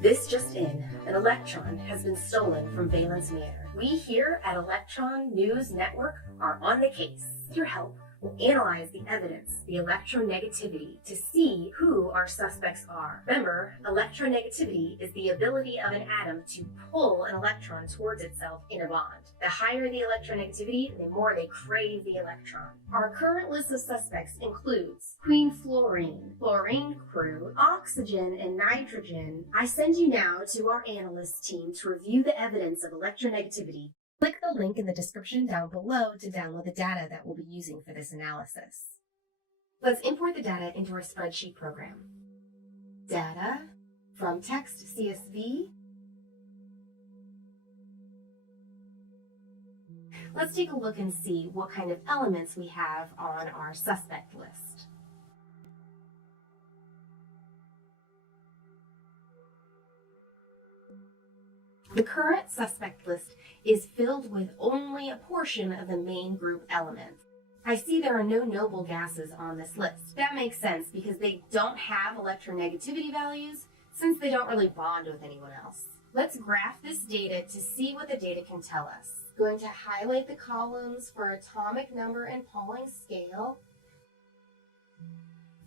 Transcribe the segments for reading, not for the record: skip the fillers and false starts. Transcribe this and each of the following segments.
This just in, an electron has been stolen from valence matter. We here at Electron News Network are on the case. With your help, we'll analyze the evidence, the electronegativity, to see who our suspects are. Remember, electronegativity is the ability of an atom to pull an electron towards itself in a bond. The higher the electronegativity, the more they crave the electron. Our current list of suspects includes queen fluorine, fluorine crew, oxygen, and nitrogen. I send you now to our analyst team to review the evidence of electronegativity. Click the link in the description down below to download the data that we'll be using for this analysis. Let's import the data into our spreadsheet program. Data from text CSV. Let's take a look and see what kind of elements we have on our suspect list. The current suspect list is filled with only a portion of the main group elements. I see there are no noble gases on this list. That makes sense because they don't have electronegativity values since they don't really bond with anyone else. Let's graph this data to see what the data can tell us. Going to highlight the columns for atomic number and Pauling scale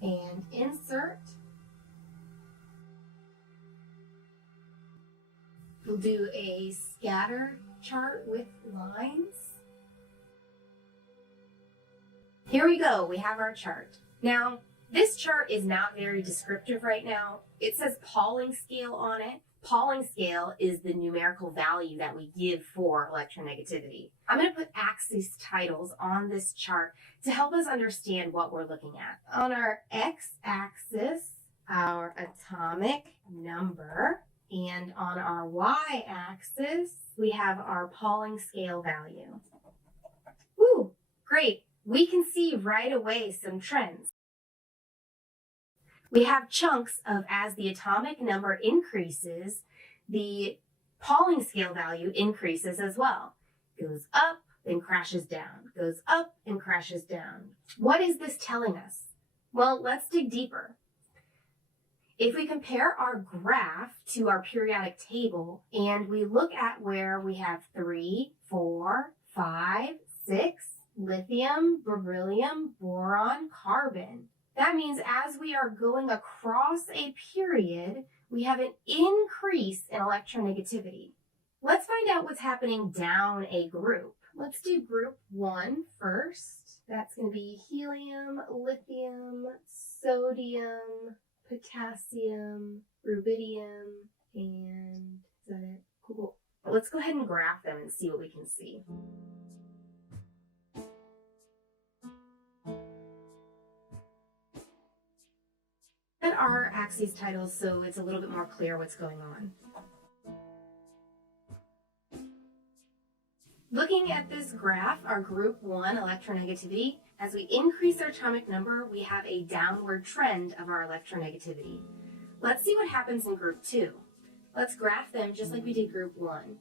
and insert. We'll do a scatter chart with lines. Here we go, we have our chart. Now, this chart is not very descriptive right now. It says Pauling scale on it. Pauling scale is the numerical value that we give for electronegativity. I'm going to put axis titles on this chart to help us understand what we're looking at. On our x-axis, our atomic number, and on our y-axis, we have our Pauling scale value. Woo, great. We can see right away some trends. We have chunks of as the atomic number increases, the Pauling scale value increases as well. Goes up, then crashes down. Goes up and crashes down. What is this telling us? Well, let's dig deeper. If we compare our graph to our periodic table and we look at where we have 3, 4, 5, 6, lithium, beryllium, boron, carbon, that means as we are going across a period, we have an increase in electronegativity. Let's find out what's happening down a group. Let's do group 1 first. That's going to be helium, lithium, sodium, potassium, rubidium, and is that it? Cool. Let's go ahead and graph them and see what we can see. Set our axes titles so it's a little bit more clear what's going on. Looking at this graph, our group 1 electronegativity, as we increase our atomic number, we have a downward trend of our electronegativity. Let's see what happens in group 2. Let's graph them just like we did group 1.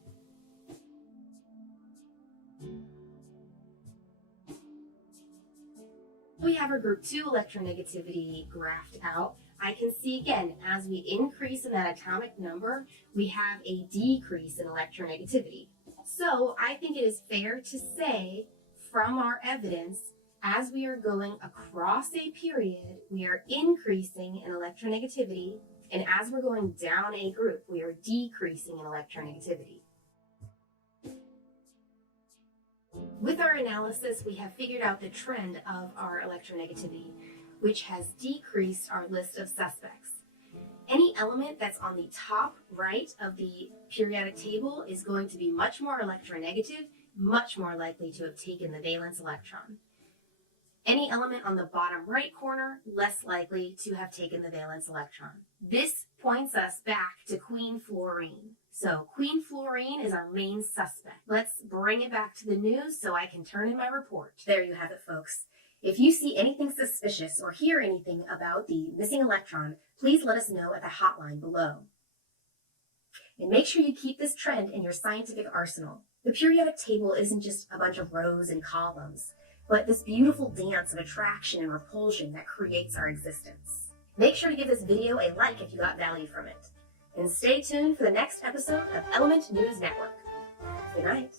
We have our group 2 electronegativity graphed out. I can see again, as we increase in that atomic number, we have a decrease in electronegativity. So I think it is fair to say from our evidence, as we are going across a period, we are increasing in electronegativity, and as we're going down a group, we are decreasing in electronegativity. With our analysis, we have figured out the trend of our electronegativity, which has decreased our list of suspects. Any element that's on the top right of the periodic table is going to be much more electronegative, much more likely to have taken the valence electron. Any element on the bottom right corner, less likely to have taken the valence electron. This points us back to queen fluorine. So queen fluorine is our main suspect. Let's bring it back to the news so I can turn in my report. There you have it, folks. If you see anything suspicious or hear anything about the missing electron, please let us know at the hotline below. And make sure you keep this trend in your scientific arsenal. The periodic table isn't just a bunch of rows and columns, but this beautiful dance of attraction and repulsion that creates our existence. Make sure to give this video a like if you got value from it. And stay tuned for the next episode of Element News Network. Good night.